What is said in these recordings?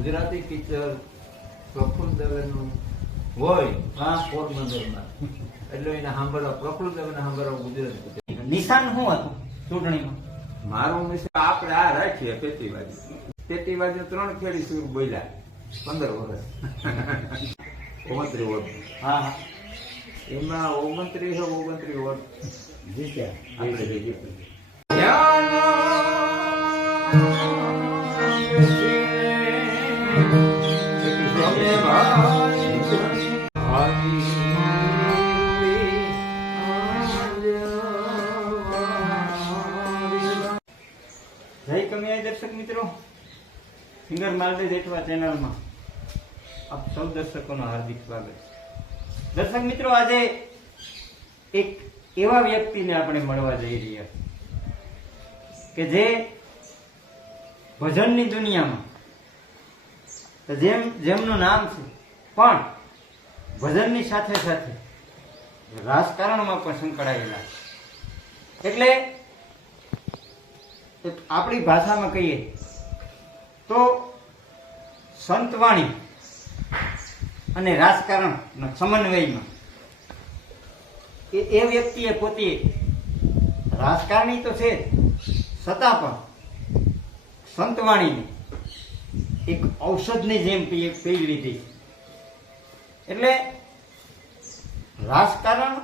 Gujarati picture પ્રફુલ્લ દવેનું હોય પોરબંદરમાં, એટલે એને સાંભળવા પ્રફુલ્લ દવેને સાંભળવા ગુજરાતી પિક્ચર. નિશાન શું હતું ચૂંટણીમાં? મારું મિશન આપણે આ રાખીએ પેટીવાજી. પેટીવાજી 3 ખેડી સુર બોલ્યા 15 વર્ષ 29 વર્ષ. હા હા એમાં 29 વર્ષ જીત્યા આપણે જીત્યા. જય કમિયા દર્શક મિત્રો, સિંગર માલદે જેઠવા ચેનલમાં આપ સૌ દર્શકોનું હાર્દિક સ્વાગત છે. દર્શક મિત્રો, આજે એક એવા વ્યક્તિને આપણે મળવા જઈ રહ્યા કે જે ભજનની દુનિયામાં જેમનું નામ છે, પણ ભજનની સાથે સાથે રાજકારણમાં પણ સંકળાયેલા. એટલે આપણી ભાષામાં કહીએ તો સંતવાણી અને રાજકારણના સમન્વયમાં એ વ્યક્તિએ પોતે રાજકારણી તો છે, છતાં પણ સંતવાણીને એક ઔષધની જેમ પી લીધી. એટલે રાજકારણ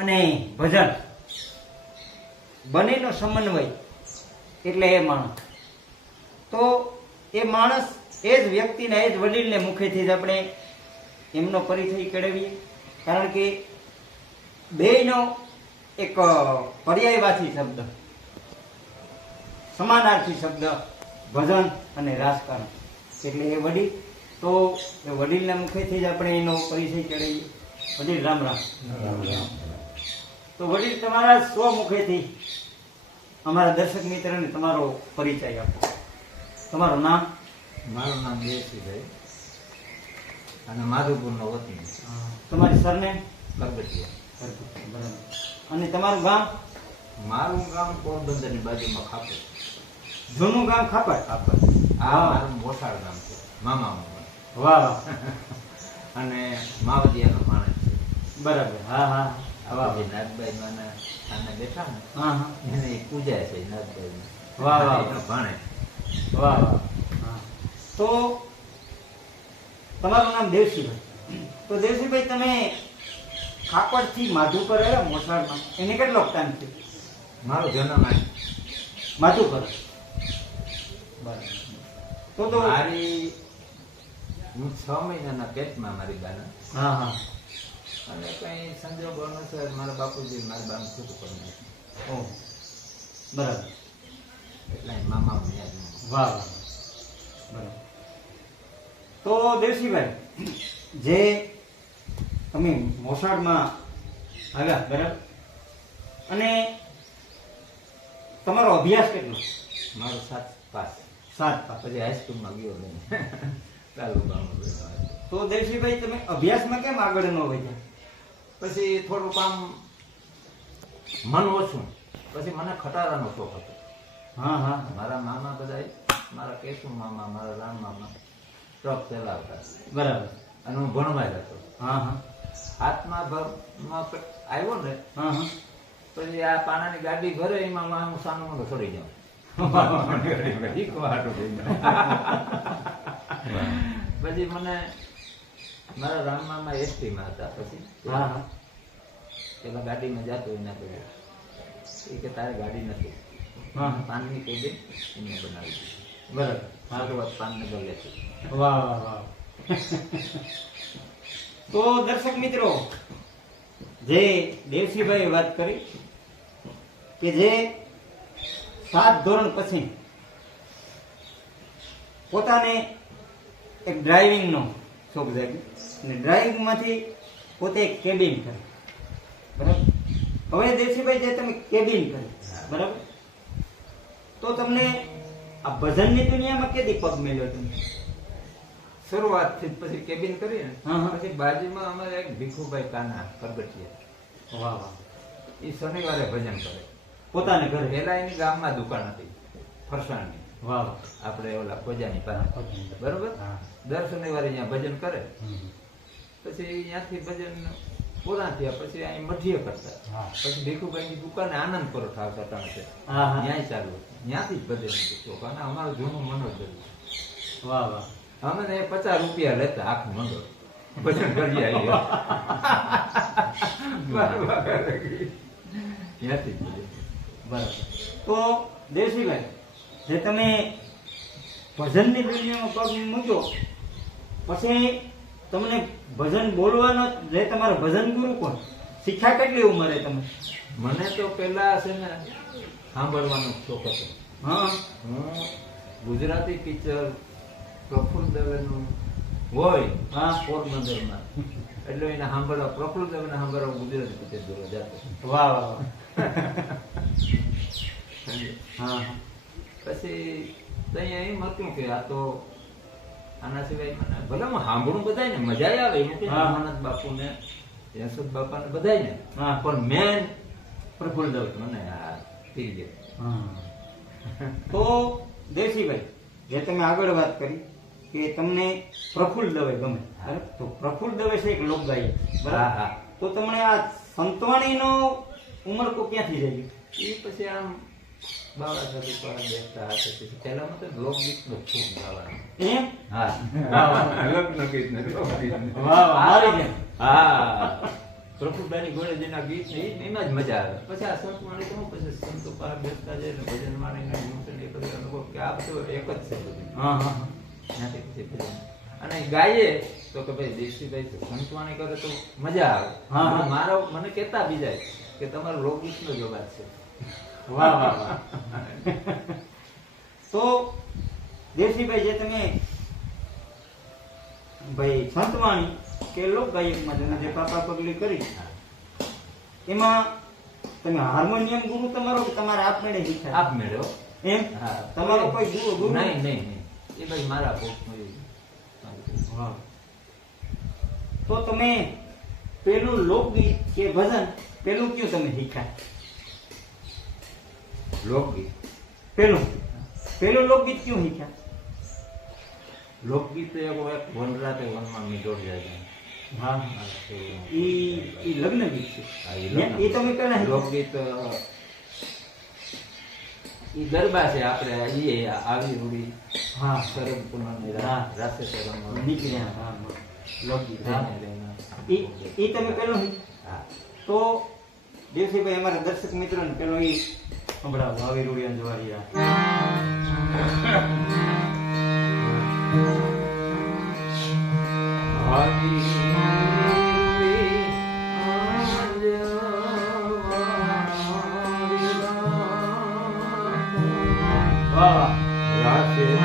અને ભજન બંનેનો સમન્વય એટલે એ માણસ. તો એ માણસ, એ જ વ્યક્તિને, એ જ વડીલને મુખેથી જ આપણે એમનો પરિચય કેળવીએ. કારણ કે બેયનો એક પર્યાયવાચી શબ્દ, સમાનાર્થી શબ્દ ભજન અને રાજકારણ, એટલે એ વડીલ. તો એ વડીલના મુખેથી જ આપણે એનો પરિચય કેળવીએ. વડીલ રામ રામ. તો વડીલ, તમારા સ્વ મુખેથી અમારા દર્શક મિત્રને તમારો પરિચય આપો. તમારું નામ? મારું નામ દેવસીભાઈ અને માધુપુરનો વતની. તમારી સરનેમ? કરગટિયા. બરાબર. અને તમારું ગામ? મારું ગામ પોરબંદરની બાજુમાં ખાપર. જૂનું ગામ ખાપર? ખાપર. આ મારું મોસાળ ગામ છે, મામાનું ગામ. વાહ વાહ. અને માવદિયાનો માણસ છે. બરાબર. હા હા. આવા જે નાથભાઈ માના સામે બેઠા ને, હા હા. એને પૂજાય છે નાથભાઈ. વાહ વાહ. એનો ભાણે. વાહ વાહ. હા. તો તમારું નામ દેવસીભાઈ. તો દેવસીભાઈ, તમે ખાપરથી માધુપર આવ્યા મોસાળમાં, એને કેટલો ટાઈમ છે? મારો જન્મ અહીં માધુપર. બરાબર. તો મારી હું 6 મહિનાના પેટમાં મારી બાના. હા હા. અને કઈ સંજોગ અનુસાર મારા બાપુજી મારા બાનું છૂટું કરી નાખ્યું. ઓહ, બરાબર. એટલે મામા યાદ. વાહ વાહ. બરાબર. તો દેવસીભાઈ, જે તમે મોસાળમાં આવ્યા, બરાબર, અને તમારો અભ્યાસ કેટલો? મારો 7 પાસ. 7 પાસ. પછી હાઈસ્કૂલમાં ગયો નહીં. તાલુકામાં ગયો. તો દેવસીભાઈ, તમે અભ્યાસમાં કેમ આગળ ન વધ્યા? પછી થોડું કામ મન ઓછું. પછી મને ખટારાનો શોખ હતો. હા હા. મારા મામા બધા, મારા કેશુ મામા, મારા રામ મામા ટ્રક ચલાવતા. બરાબર. અને હું ભણવા જતો. હા હા. હાથમાં આવ્યો ને, હા હા. પછી આ પાણાની ગાડી ભરે, એમાં હું સાનો મોટો છોડી જાઉં. પછી મને મારા રામ મામા એસટીમાં હતા. પછી હા હા. પેલા ગાડીમાં જતો એના કહ્યું એ કે તારે ગાડી નથી. હા. પાનની કેબિન એમને બનાવી. બરાબર. શરૂઆત પાનનગર લેતી. વાહ વાહ વાહ. તો દર્શક મિત્રો, જે દેવસીભાઈ વાત કરી કે જે 7 ધોરણ પછી પોતાને એક ડ્રાઇવિંગનો શોખ જાગ્યો અને ડ્રાઇવિંગમાંથી પોતે એક કેબિન કરી. બરાબર. હવે દેવસીભાઈ, જે તમે કેબિન કરી, બરાબર, તો તમને આ ભજનની દુનિયામાં કેદી પગ મેલ્યો તમે? શરૂઆતથી પછી કેબિન કરી ને, હા, હા. પછી બાજુમાં અમારે એક ભીખુભાઈ કાના કરગટિયા. વાહ વાહ. એ શનિવારે ભજન કરે પોતાને ઘરે? પેલા એની ગામમાં દુકાન હતી ફરસાણની. વાહ વાહ. આપણે ઓલા ખોજાની પાસે, બરોબર. હા. દર શનિવારે અહીંયા ભજન કરે. હમ. પછી અહીંયાથી ભજન પૂરા થયા પછી અહીં મઠીએ કરતા. હા. પછી ભીખુભાઈની દુકાને આનંદ પરોઠા આવતા ટાણે છે. હા, હા. ન્યાય ચાલુ હતું. ત્યાંથી જ ભજન હતું. અને અમારું જૂનું મંડળ હતું. વાહ વાહ. અમે ને 50 રૂપિયા લેતા આખું મંડળ ભજન કરી આવીએ. ત્યાંથી જ ભજન. બરાબર. તો દેવસીભાઈ, જે તમે ભજનની દુનિયામાં પગ મૂક્યો પછી તમને ભજન બોલવાનો, જે તમારા ભજન ગુરુ કોણ શીખ્યા, કેટલી ઉંમરે તમે? મને તો પેલા છે ને સાંભળવાનો શોખ હતો. હા. હું ગુજરાતી પિક્ચર પ્રફુલ્લ દવેનું હોય હા. પોરબંદરમાં, એટલે એને સાંભળવા, પ્રફુલ્લ દવેને સાંભળવા ગુજરાતી પિક્ચર જોવા જતો. વાહ વાહ વાહ. હા. પછી ત્યાં એમ હતું કે આ તો આના સિવાય મને ભલે હું સાંભળું બધાય ને મજા આવે એમ કે હા. રામાનંદ બાપુ ને યશોદ બાપા ને બધાય ને, હા. પણ મેન પ્રફુલ્લ દવે મને આ થઈ ગયો. હા. તો દેવસીભાઈ, જે તમે આગળ વાત કરી કે તમને પ્રફુલ્લ દવે ગમે, બરાબર? તો પ્રફુલ્લ દવે છે એક લોકગાયક, હા બરાબર? હા. તો તમને આ સંતવાણીનો ઉંમર કો ક્યાંથી જાય? એ પછી આમ બાવા સાથે પણ બેસતા હતા. પછી પહેલામાં તો લોકગીત નો ખૂબ ગાવાનું. એમ? હા. વાહ, વાહ. લોકગીત ને લોકગીત ને. વાહ વાહ, મારી જેમ. હા. પ્રફુલ્લભાઈની ઘોડે જેના ગીત ને એમાં જ મજા આવે. પછી આ સંતવાણી તો પછી સંતો પાસે બેસતા જાય ને ભજન માણીને એ બધું અનુભવ કે આ બધું એક જ છે બધું. હા હા હા. ત્યાંથી પછી ભજન. અને ગાઈએ તો કે ભાઈ દેશીભાઈ તો સંતવાણી કરે તો મજા આવે. હા, હા. મારો મને કહેતા બીજા કે તમારો લોકગીતનો જ અવાજ છે. વાહ વાહ વાહ. તો દેવસીભાઈ, જે તમે ભાઈ સંતવાણી કે લોકગાયકમાં તમે જે પાપા પગલી કરી, એમાં તમે હાર્મોનિયમ ગુરુ તમારો કે તમારે આપમેળે શીખ્યા? આપમેળે હો. એમ? હા. તમારો કોઈ ગુરુ? નહીં નહીં નહીં. એ ભાઈ મારા પોતનો જ. વાહ. તો તમે પેલું લોકગીત કે ભજન પેલું કયું તમે શીખ્યા? લોકગીત. પેલું લોકગીત ક્યું શીખ્યા? લોકગીત એક વનરાતે વનમાં મીડોળ જાય. હા. ઈ લગ્ન ગીત છે. હા, ઈ લગ્ન. ઈ તમે પેલા શીખ્યા? લોકગીત ઈ ગરબા છે આપણે ઈ આવી રૂડી હા. શરદ પૂનમની હા. રાસે શરમ નીકળ્યા. હા હા. લોકગીત. હા. રહીને રહીને. ઈ તમે પેલું શીખ્યા? હા. તો દેવસીભાઈ, અમારા દર્શક મિત્રોને પેલો ઈ સંભળાવો, આવી રૂડિયા જવારિયા. વાહ વાહ. વાહ.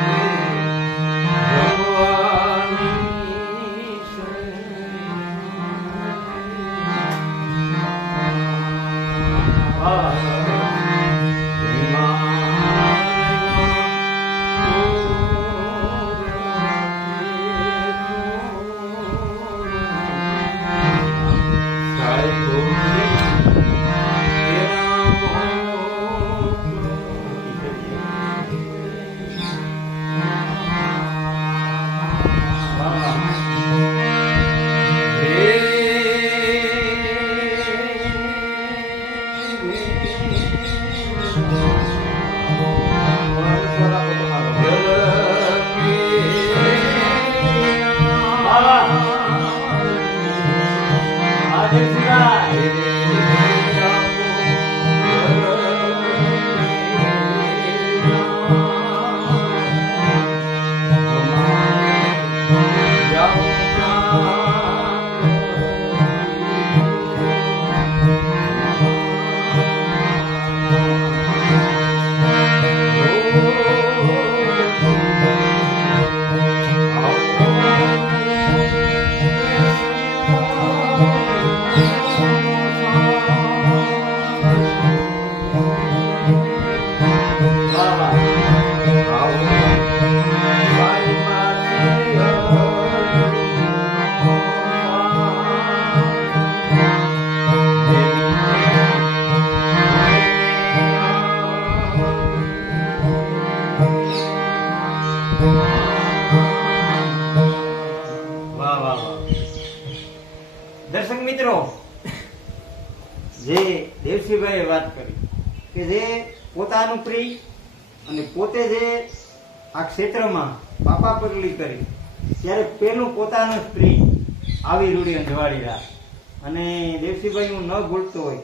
દર્શક મિત્રો, જે દેવસીભાઈએ વાત કરી કે જે પોતાનું પ્રિય અને પોતે જે આ ક્ષેત્રમાં પાપા પગલી કરી ત્યારે પેલું પોતાનું જ પ્રિય આવી રૂડી અંજવાળી રાત. અને દેવસીભાઈ હું ન ભૂલતો હોય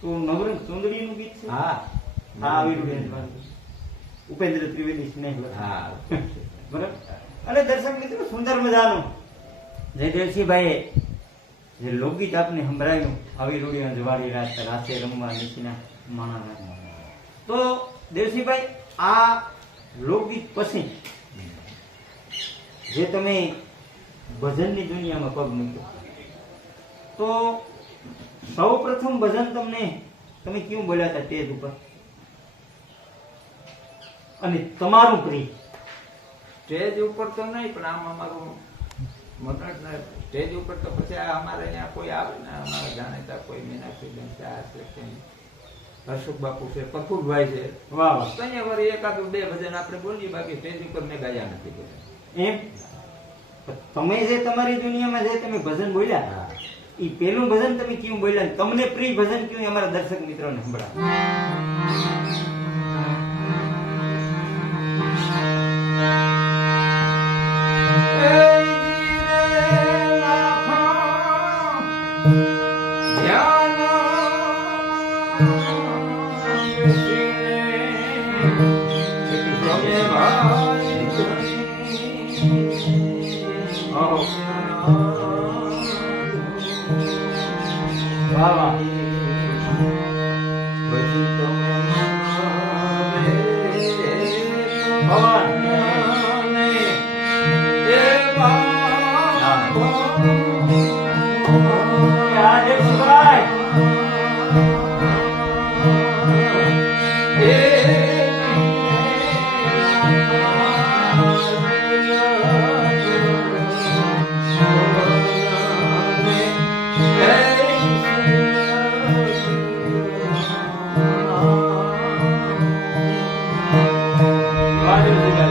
તો નવરંગ સુંદરીનું ગીત છે. હા હા, આવી રૂડી અંજવાળી, ઉપેન્દ્ર ત્રિવેદી સ્નેહ. હા બરાબર. અને દર્શક મિત્રો, સુંદર મજાનું જે દેવસીભાઈએ જે લોકગીત આપને સંભળાયું, આવી રૂડી અંજવાળી રાત રાતે રમવા નીચેના માણા. તો દેવસીભાઈ, આ લોકગીત પછી જે તમે ભજનની દુનિયામાં પગ મૂક્યો, તો સૌ પ્રથમ ભજન તમે ક્યું બોલ્યા હતા સ્ટેજ ઉપર, અને તમારું પ્રિય? સ્ટેજ ઉપર તો નહીં, પણ આમ અમારું મતલબ સ્ટેજ ઉપર તો પછી આ અમારે અહીંયા કોઈ આવે ને, અમારા જાણીતા કોઈ મીનાક્ષીબેન છે, આ છે કે હર્ષુક બાપુ છે, પ્રફુલભાઈ છે, વાહ વાહ. કઈ વાર એકાદું બે ભજન આપણે બોલીએ, બાકી સ્ટેજ ઉપર મેં ગાયા નથી કોઈ. એમ તમે જે તમારી દુનિયામાં જે તમે ભજન બોલ્યા, હા. એ પેલું ભજન તમે ક્યું બોલ્યા, ને તમને પ્રિય ભજન ક્યું, એ અમારા દર્શક મિત્રોને સંભળાવો. વાહ વાહ. આ દેવસીભાઈ, વાહ દેવસીભાઈ.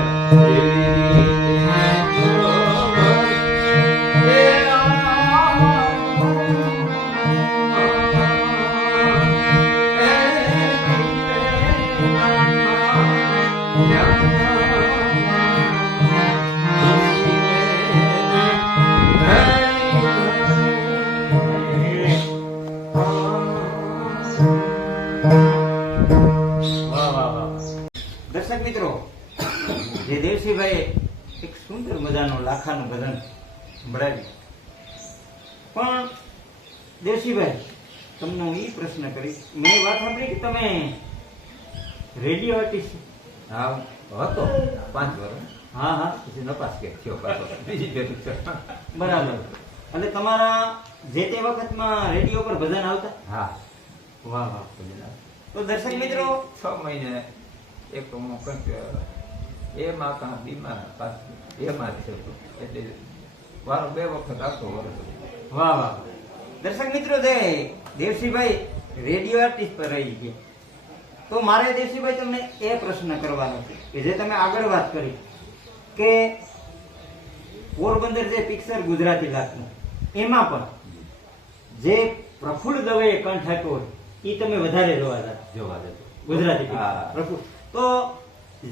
વાહ વાહ વાહ. દર્શક મિત્રો, જે દેવસીભાઈએ એક સુંદર મજાનું લાખાનું ભજન સંભળાવ્યું, પણ દેવસીભાઈ, તમને હું એ પ્રશ્ન કરીશ, મેં વાત સાંભળી કે તમે રેડિયો આર્ટિસ્ટ? હા હતો 5 વર્ષ, હા હા, પછી નપાસ કે થયો પાછો બીજી ભેગું છે. બરાબર. એટલે તમારા જે તે વખતમાં રેડિયો પર ભજન આવતા? હા. વાહ વાહ. તો દર્શક મિત્રો, 6 મહિને એક હું કંઈક એમાં કાં બીમાં પાછું એમાં જ છે, એટલે વારો 2 વખત આવતો વર્ષ. વાહ વાહ. દર્શક મિત્રો, જે દેવસીભાઈ રેડિયો આર્ટિસ્ટ પર રહી છે, તો મારે દેવસીભાઈ તમને એ પ્રશ્ન કરવાનો છે કે જે તમે આગળ વાત કરી કે પોરબંદર જે પિક્ચર ગુજરાતી લાગતું, એમાં પણ જે પ્રફુલ્લ દવેએ કંઠ આપ્યો હોય, એ તમે વધારે જોવા જતો ગુજરાતી picture. હા. પ્રફુલ્લ તો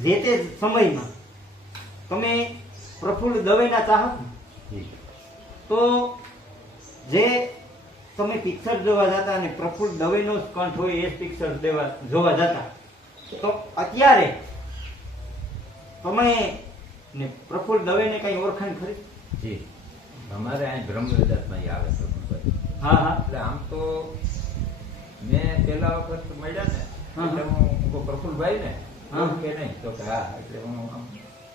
જે તે સમયમાં તમે પ્રફુલ્લ દવેના ચાહક, તો જે તમે પિક્ચર જોવા જતા અને પ્રફુલ્લ દવેનો જ કંઠ હોય એ પિક્ચર જોવા જતા, તો અત્યારે તમે ને પ્રફુલ્લ દવેને કઈ ઓળખાણ ખરી? જી, અમારે અહીં બ્રહ્મવેદાસમાં ઈ આવે છે. હા હા. એટલે આમ તો મેં પેલા વખત મળ્યા ને, હા. એટલે હું પ્રફુલભાઈ ને હા. કે નહીં તો કે હા, એટલે હું આમ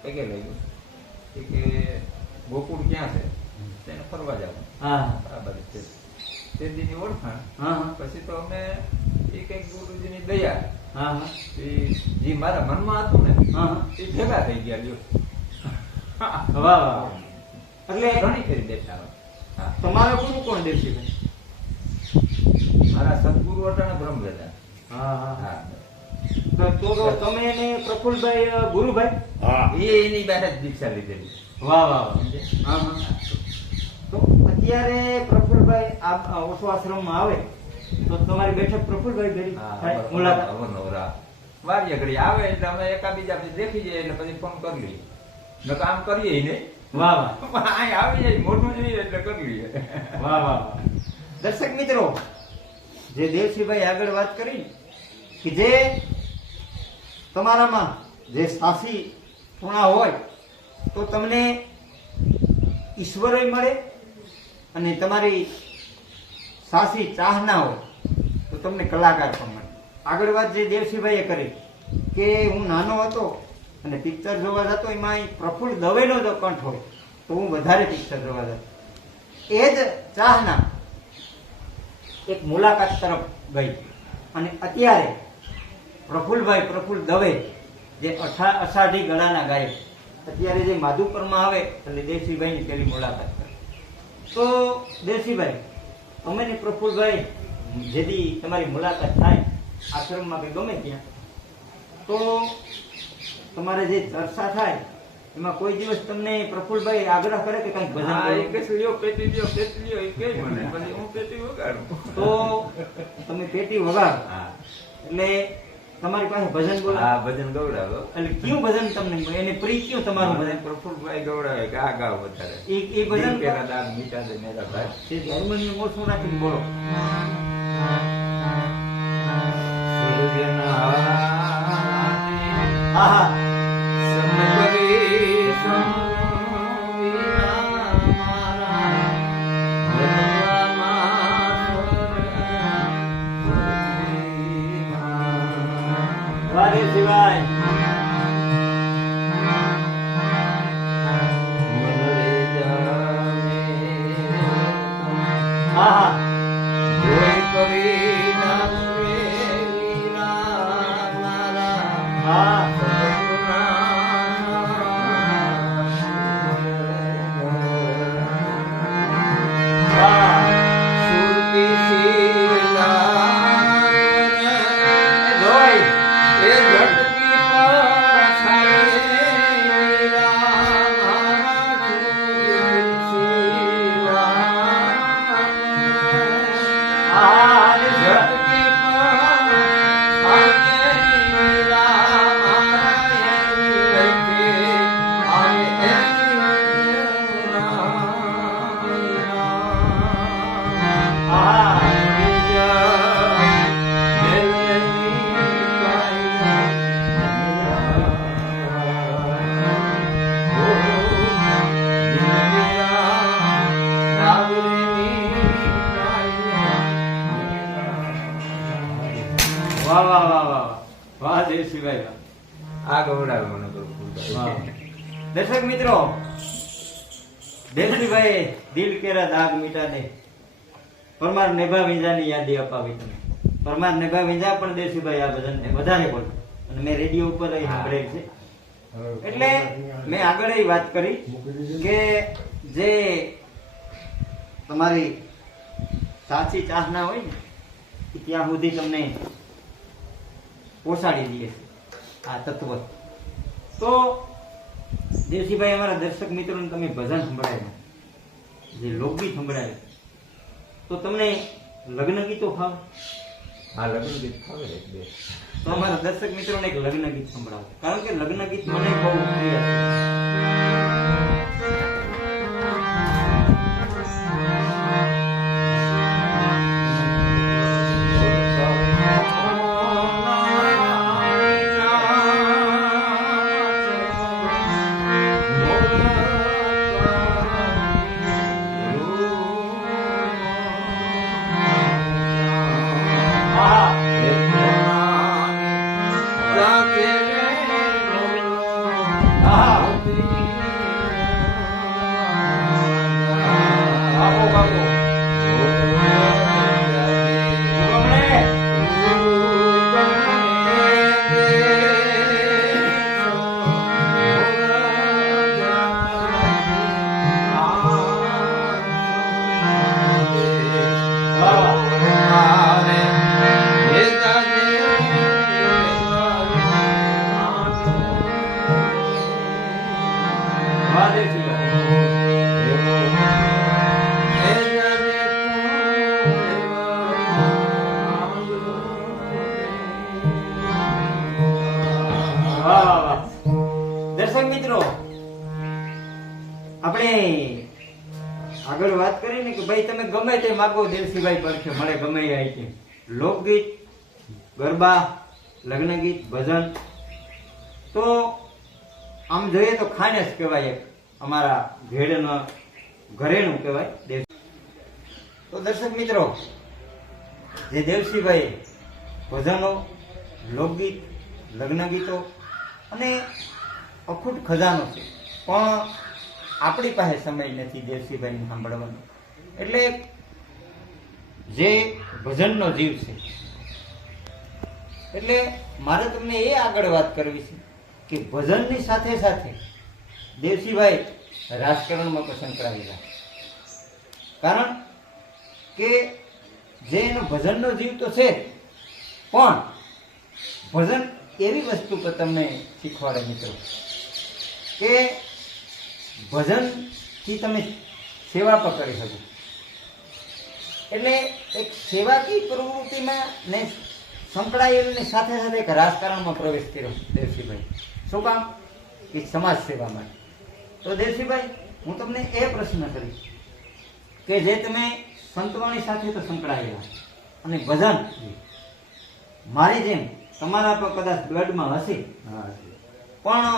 પગે લઈ ગયો કે ગોકુળ ક્યાં છે, તેને ફરવા જાવ હા આ બાજુ છે તે દીની ઓળખાણ. હા હા. પછી તો અમે એ કંઈક ગુરુજીની દયા, હા હા. એ જે મારા મનમાં હતું ને હા. એ ભેગા થઈ ગયા લ્યો. વાહ વાહ. એટલે ઘણી કરી દેતા હોય. હા, તમારા ગુરુ કોણ દેવસીભાઈ? મારા સદગુરુ અટાણે બ્રહ્મવેદાસ. હા હા. હા, તો તમે એને પ્રફુલ્લભાઈ ગુરુભાઈ? એ એની બહાર જ દીક્ષા લીધેલી. વાહ વાહ વાહ. હા હા. તો અત્યારે પ્રફુલભાઈ આ ઓશો આશ્રમમાં આવે તો તમારી બેઠક પ્રફુલભાઈ ભેરી થાય મુલાકાત અવનવરા વારીએ ઘડી આવે એટલે અમે એકાબીજા દેખી જઈએ એટલે પછી ફોન કરી લઈએ ન કામ કરીએ નહીં. વાહ વાહ અહીં આવી જાય મોઢું જોઈએ એટલે કરી લઈએ. વાહ વાહ વાહ. દર્શક મિત્રો, જે દેવસિંહભાઈ આગળ વાત કરી કે જે તમારામાં જે સાહસી પૂર્ણા હોય તો તમને ઈશ્વરય મળે અને તમારી સાહસી ચાહના હોય તો તમને કલાકાર પણ મળે. આગળ વાત જે દેવસિંહભાઈએ કરી કે હું નાનો હતો અને પિક્ચર જોવા જતો એમાં પ્રફુલ્લ દવેનો જો કંઠ હોય તો હું વધારે પિક્ચર જોવા જતો. એ જ ચાહના એક મુલાકાત તરફ ગઈ અને અત્યારે પ્રફુલ્લ દવે જે અષાઢી ગળાના ગાયક અત્યારે જે માધુપરમાં આવે એટલે દેવસિંહભાઈની પેલી મુલાકાત કરે. તો દેવસિંહભાઈ, તમે ને પ્રફુલ્લભાઈ જેથી તમારી મુલાકાત થાય આશ્રમમાં કે ગમે ત્યાં, તો તમારે જે ચર્ચા થાય એમાં કોઈ દિવસ તમને પ્રફુલ્લભાઈ આગ્રહ કરે કે કંઈક ભજન હા, કરો? એ કે છે, લ્યો પેટી લ્યો એ કહે મને પછી હું પેટી વગાડું. તો તમે પેટી વગાડો હા એટલે તમારી પાસે ભજન બોલો. હા, ભજન ગવડાવો. એટલે કયું ભજન તમને એને પ્રિય કયું તમારું ભજન? પ્રફુલ્લભાઈ ગવડાવે કે આ ગાવ વધારે એ ભજન દિલ પેલા દાગ મીઠા દે મેરા ભાઈ. તે હાર્મોનિયમ ઓછું રાખીને બોલો. હા હા વારે શિવાય. હા હા હા વાહ. વાહ વાહ વાહ વાહ વાહ દેવસિંહભાઈ વાહ. આ ગવડાવે મને વાહ. પ્રફુલ્લભાઈ. દર્શક મિત્રો, દેવસિંહભાઈ દિલ કેરા દાગ મીટા દે પરમાર નેભા વિંજાની યાદી અપાવી તમે. પરમાર નેભા વિંજા પણ દેવસિંહભાઈ આ ભજનને વધારે બોલે અને મેં રેડિયો ઉપર અહીં સાંભળેલ છે. એટલે મેં આગળ એ વાત કરી કે જે તમારી સાચી ચાહના હોય ને એ ત્યાં સુધી તમને પોસાડી દે છે આ તત્વ. તો દેવસિંહભાઈ, અમારા દર્શક મિત્રોને તમે ભજન સંભળાવ્યું, જે લોકગીત સંભળાવ્યું, તો તમને લગ્ન ગીતો ફાવે? હા, લગ્ન ગીત ફાવે એક બે. તો અમારા દર્શક મિત્રોને એક લગ્ન ગીત સંભળાવો, કારણ કે લગ્ન ગીત મને બહુ પ્રિય છે. આપણે આગળ વાત કરી ને કે ભાઈ તમે ગમે તે માગો દેવસીભાઈ પડશે મળે ગમે એ આઈટમ. લોકગીત, ગરબા, લગ્ન ગીત, ભજન, તો આમ જોઈએ તો ખાને જ કહેવાય એક અમારા ઘેડનો ઘરેણું કહેવાય દેવ. તો દર્શક મિત્રો, જે દેવસીભાઈ ભજનો, લોકગીત, લગ્ન ગીતો અને અખૂટ ખજાનો છે, પણ આપણી પાસે સમય નથી દેવસીભાઈને સાંભળવાનો. એટલે જે ભજનનો જીવ છે, એટલે મારે તમને એ આગળ વાત કરવી છે કે ભજનની સાથે સાથે દેવસીભાઈ રાજકારણમાં પણ સંકળાયેલા. કારણ કે જે એનો ભજનનો જીવ તો છે, પણ ભજન એવી વસ્તુ પર તમને શીખવાડે મિત્રો કે ભજનથી તમે સેવા પણ કરી શકો. એટલે એક સેવાકીય પ્રવૃત્તિમાં ને સંકળાયેલની સાથે સાથે એક રાજકારણમાં પ્રવેશ કર્યો દેવસીભાઈ. શું કામ? કે સમાજ સેવા માટે. તો દેવસીભાઈ, હું તમને એ પ્રશ્ન કરીશ કે જે તમે સંતવાણી સાથે તો સંકળાયેલા અને ભજન મારી જેમ તમારા પર કદાચ બ્લડમાં હશે, પણ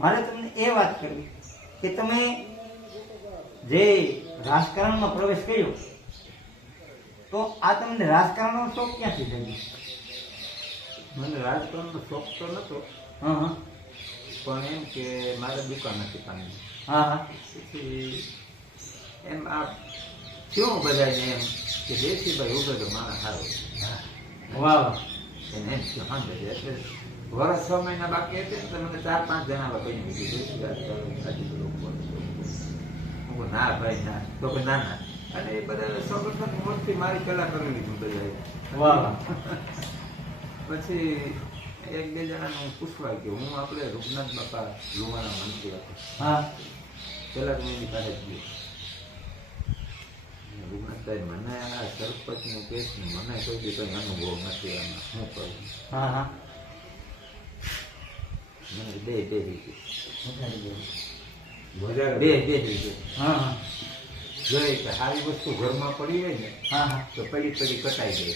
મારે તમને એ વાત કરવી કે તમે જે રાજકારણમાં પ્રવેશ કર્યો, તો આ તમને રાજકારણનો શોખ ક્યાંથી થઈ ગયો? મને રાજકારણનો શોખ તો નતો, હા, પણ એમ કે મારે દુકાન હતી પાણી. હા, પછી એમ આ શું બધાને એમ કે દેવસીભાઈ ઉભે તો મારા સારો. વાહ વાહ. એને એમ કે હા ભાઈ, એટલે વર્ષ 6 મહિના બાકી હતી ને તો મને 4-5 જણા કહી દીધું ના ભાઈ ના, તો કે ના ના. અને એ બધા સંગઠન મોટથી મારી કલા કરી લીધું બધા. વાહ. પછી 1-2 જણાને પૂછવા કે હું આપણે રૂપનાથ બાપા લુવાના મંત્રી હતો. હા. પેલા તો એની પાસે જ ગયો. રૂપનાથભાઈ, મને આ સરપંચનું કેસ મને કોઈ બી કંઈ અનુભવ નથી, આમાં શું કરું? હા, હા. મને બે રીતે હા, હા. જોઈએ કે સારી વસ્તુ ઘરમાં પડી હોય ને હા, હા. તો પડી કટાઈ જાય.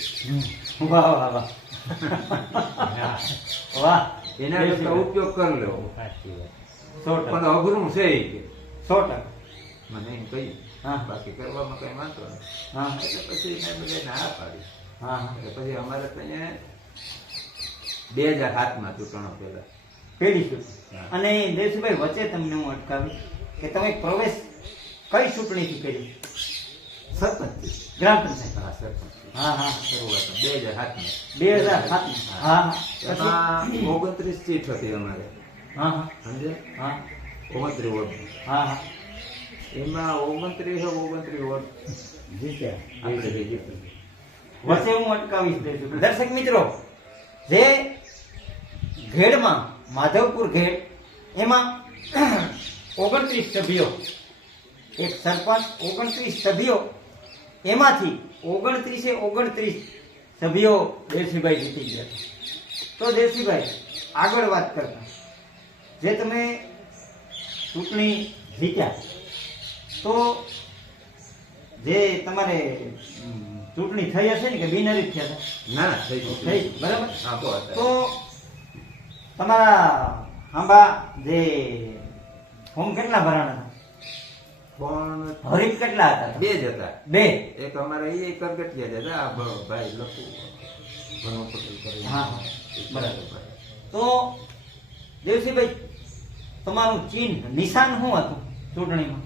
વાહ વાહ વાહ. વાહ. એના કરતા ઉપયોગ કરી લેવો. 100%. પણ અઘરું છે એ કે 100%. મને એમ કહ્યું. હા. બાકી કરવામાં કઈ વાંધો નથી. હા. એટલે પછી મેં બધાને હા પાડી. હા, હા. એટલે પછી અમારે ત્યાં 2007માં ચૂંટણો પહેલા. પેઢી ચૂંટણી. અને દેવસીભાઈ, વચ્ચે તમને હું અટકાવી કે તમે પ્રવેશ કઈ ચૂંટણીથી કરી? સરપંચ. ગ્રામ પંચાયત. હા, સરપંચ. હા, હા. શરૂઆત 2007માં. 2007. હા, હા. એમાં 29 સીટ હતી અમારે. હા, હા. સમજે? હા, 29 વોટ. હા, હા. એમાં 29 વોટ જીત્યા. આપણે જીત્યા. વચ્ચે હું અટકાવીશ દઈશું. દર્શક મિત્રો, જે ઘેડમાં માધવપુર ઘેડ, એમાં 29 સભ્યો, એક સરપંચ, 29 સભ્યો, એમાંથી 29 સભ્યો દેવસીભાઈ જીતી ગયા હતા. તો દેવસીભાઈ, આગળ વાત કરતા, જે તમે ચૂંટણી જીત્યા, તો જે તમારે ચૂંટણી થઈ હશે ને કે બિનહરીફ થયા હતા? ના થઈ ગયું. થઈ, બરાબર. હા, તો તમારા આંબા જે ફોર્મ કેટલા ભરાણા હતા? પણ હરીફ કેટલા હતા? 2 જ હતા. 2. એક અમારે એ કરગટિયા હતા, આ ભાઈ લખું ઘણો પટેલ કરે. હા, હા. બરાબર. તો દેવસીભાઈ, તમારું ચિહ્ન નિશાન શું હતું ચૂંટણીમાં?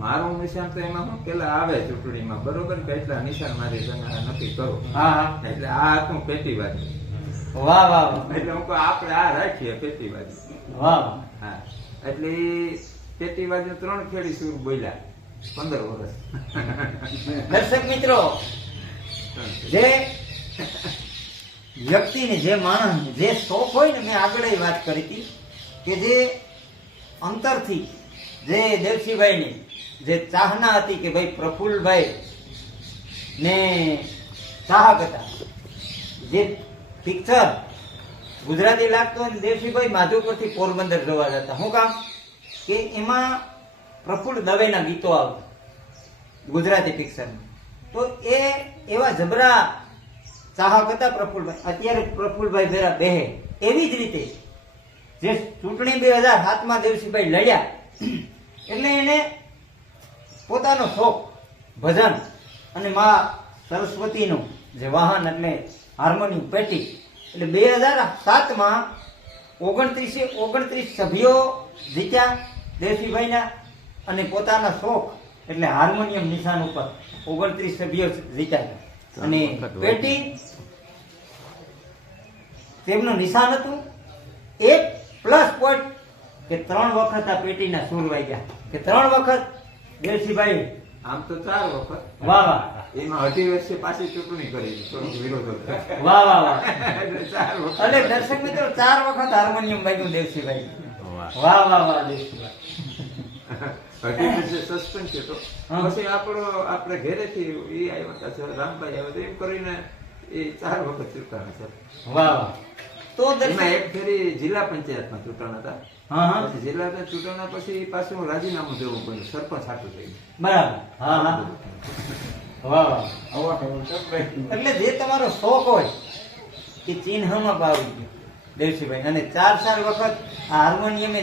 મારું નિશાન તો એમાં શું પેલા આવે ચૂંટણીમાં, બરોબર, કે એટલા નિશાન મારી તમે નક્કી કરો. હા, હા. એટલે આ હતું પેટીબાજી. વાહ વાહ વાહ. એટલે હું કહું આપણે આ રાખીએ પેટીબાજી. વાહ વાહ. હા, એટલે પેટીબાજી 3 ખેડી સુર બોલ્યા 15 વર્ષ. દર્શક મિત્રો, જે વ્યક્તિને, જે માણસને જે શોખ હોય ને, મેં આગળ વાત કરી હતી કે જે અંતરથી જે દેવસીભાઈની જે ચાહના હતી કે ભાઈ પ્રફુલ્લભાઈ ને ચાહક હતા, જે પિક્ચર ગુજરાતી લાગતું હોય, દેવસીભાઈ માધવપુરથી પોરબંદર જોવા જતા. શું કામ? કે એમાં પ્રફુલ્લ દવેના ગીતો આવતા ગુજરાતી પિક્ચરમાં. તો એ એવા જબરા ચાહક હતા પ્રફુલ્લભાઈ. અત્યારે પ્રફુલ્લભાઈ જરા બેહે એવી જ રીતે જે ચૂંટણી 2007માં દેવસિંહભાઈ લડ્યા એટલે એને પોતાનો શોખ ભજન અને મા સરસ્વતીનું જે વાહન એટલે હાર્મોનિયમ પેટી એટલે 2007માં 29 સભ્યો જીત્યા દેવસિંહભાઈના અને પોતાના શોખ એટલે હાર્મોનિયમ નિશાન ઉપર 29 સભ્યો જીત્યા અને પેટી તેમનું નિશાન હતું. એક પ્લસ પોઈન્ટ કે 3 વખત આ પેટીના સૂર વાગ્યા કે 3 વખત દેવસિંહભાઈ આમ તો 4 વખત. વાહ વાહ એમાં 18 વર્ષે પાછી ચૂંટણી કરી થોડોક વિરોધ હતો. વાહ વાહ વાહ એટલે 4 વખત. એટલે દર્શક મિત્રો 4 વખત હાર્મોનિયમ વાગ્યું દેવસિંહભાઈ. વાહ વાહ વાહ દેવસિંહભાઈ. 18 વર્ષે સસ્પેન્ડ છે તો હા. પછી આપણે ઘેરેથી એ આવ્યા હતા સર રામભાઈ આવ્યા તો એમ કરીને એ 4 વખત ચૂંટાણા સર. વાહ વાહ. તો એમાં દર્શક એક ફેરી જિલ્લા પંચાયતમાં ચૂંટાણા હતા. હા હા પછી જિલ્લા ચૂંટણા પછી પાછું રાજીનામું દેવું પડ્યું. સરપંચ હાટું થઈ ગયું. બરાબર. હા હા વાહ વાહ. એટલે જે તમારો શોખ હોય એ ચિહ્નમાં પાવી ગયો દેવસિંહભાઈ. અને 4 વખત આ હાર્મોનિયમે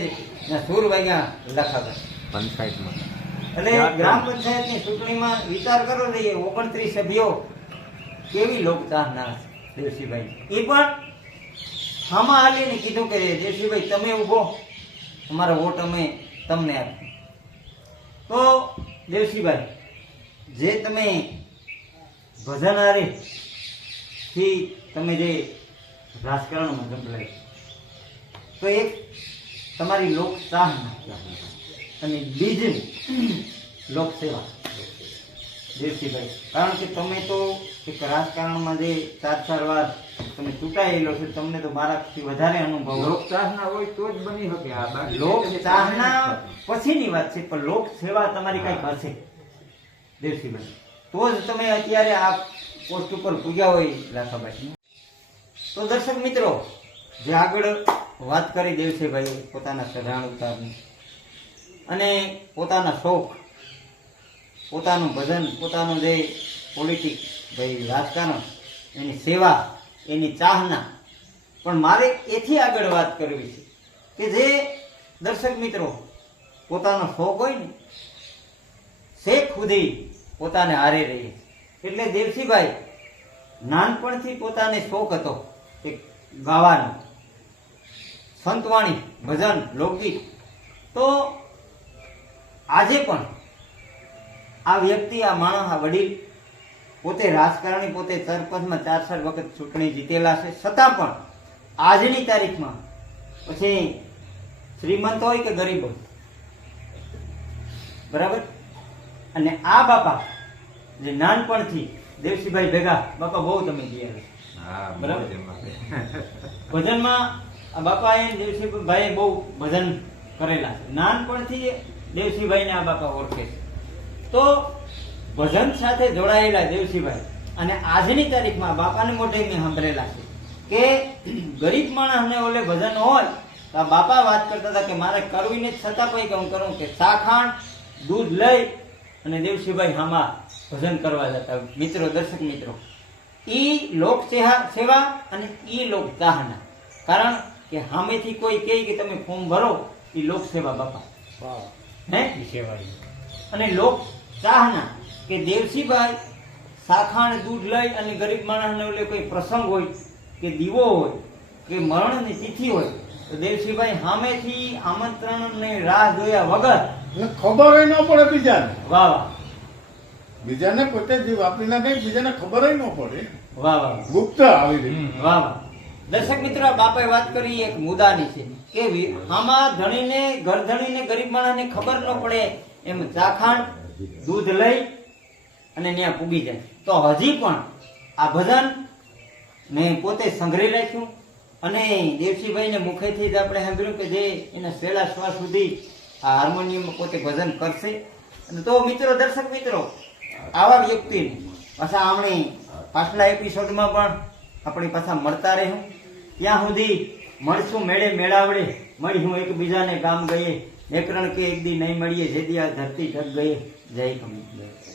સૂર વાગ્યા લખાતા પંચાયતમાં. એટલે ગ્રામ પંચાયતની ચૂંટણીમાં વિચાર કરો ને 29 સભ્યો કેવી લોકચાહના છે દેવસિંહભાઈ. એ પણ આમાં આલીને કીધું કે દેવસિંહભાઈ તમે ઊભો, અમારો વોટ અમે તમને આપીએ. તો દેવસિંહભાઈ જે તમે ભજન હારે થી તમે જે રાજકારણમાં સંકળાય તો એક તમારી લોકચાહના અને બીજી લોકસેવા દેવસિંહભાઈ. કારણ કે તમે તો એક રાજકારણમાં જે 4 વાર તમે ચૂંટાયેલો છે, તમને તો મારાથી વધારે અનુભવ. લોકચાહના હોય તો જ બની શકે આ બાકી લોકચાહના પછીની વાત છે, પણ લોક સેવા તમારી કઈક હશે દેવસિંહભાઈ, તો જ તમે અત્યારે આ પોસ્ટ ઉપર પૂજ્યા હોય લાખાભાઈ. તો દર્શક મિત્રો જે આગળ વાત કરી દેવસિંહભાઈ પોતાના સઢાણ ઉતારની અને પોતાના શોખ, પોતાનું ભજન, પોતાનું જે પોલિટિક્સ ભાઈ રાજકારણ, એની સેવા, એની ચાહના. પણ મારે એથી આગળ વાત કરવી છે કે જે દર્શક મિત્રો પોતાનો શોખ હોય ને શેખ સુધી પોતાને હારે રહીએ. એટલે દેવસિંહભાઈ નાનપણથી પોતાને શોખ હતો એક ગાવાનો, સંતવાણી, ભજન, લોકગીત. તો આજે પણ આ વ્યક્તિ, આ માણસ, આ વડીલ પોતે રાજકારણી, પોતે સરપંચમાં 4 વખત ચૂંટણી જીતેલા છે, છતાં પણ આજની તારીખમાં પછી શ્રીમંત હોય કે ગરીબ હોય, બરાબર. અને આ બાપા જે નાનપણથી દેવસિંહભાઈ ભેગા બાપા બહુ તમે ગયા હા બરાબર. બરાબર. ભજનમાં આ બાપાએ દેવસિંહભાઈએ બહુ ભજન કરેલા છે. નાનપણથી દેવસિંહભાઈને આ બાપા ઓળખે છે. તો ભજન સાથે જોડાયેલા દેવસિંહભાઈ અને આજની તારીખમાં બાપાને મોઢે મેં સાંભળેલા છે કે ગરીબ માણસને ઓલે ભજન હોય તો આ બાપા વાત કરતા હતા કે મારે કરવી ને છતાં કોઈ હું કરું કે શાખાંડ દૂધ લઈ અને દેવસિંહભાઈ હામાં ભજન કરવા જતા. મિત્રો, દર્શક મિત્રો, ઈ લોક સેવા અને ઈ લોક ચાહના. કારણ કે સામેથી કોઈ કહે કે તમે ફોર્મ ભરો, ઈ લોક સેવા બાપા હે અને લોક ચાહના કે દેવસિંહભાઈ શાખાંડ દૂધ લઈ અને ગરીબ માણસને ઓલે કોઈ પ્રસંગ હોય કે દીવો હોય કે મરણની તિથિ હોય તો દેવસિંહભાઈ સામેથી આમંત્રણને રાહ જોયા વગર ખબર ન પડે બીજાને. વાહ વાહ બીજાને પોતે જીવ આપી નાખે, બીજાને ખબર ન પડે. વાહ વાહ ગુપ્ત આવી રહી. વાહ વાહ. દર્શક મિત્રો, આ બાપાએ વાત કરી એક મુદ્દાની છે કે આમાં ધણીને, ઘર ધણીને, ગરીબ માણસને ખબર ન પડે એમ ચાખાંડ દૂધ લઈ અને ત્યાં પૂગી જાય. તો હજી પણ આ ભજન ને પોતે સંઘરી રાખ્યું અને દેવસિંહભાઈને મુખેથી જ આપણે સાંભળ્યું કે જે એના છેલ્લા શ્વાસ સુધી આ હાર્મોનિયમમાં પોતે ભજન કરશે. અને તો મિત્રો, દર્શક મિત્રો, આવા વ્યક્તિને પાછા આપણે પાછલા એપિસોડમાં પણ આપણી પાછા મળતા રહેવું. ત્યાં સુધી મળશું મેળે મેળાવડે, મળ્યું એકબીજાને ગામ ગયે, એકરણ કે એક દી નહીં મળીએ જેથી આ ધરતી ઠગ ગઈ જય કમી.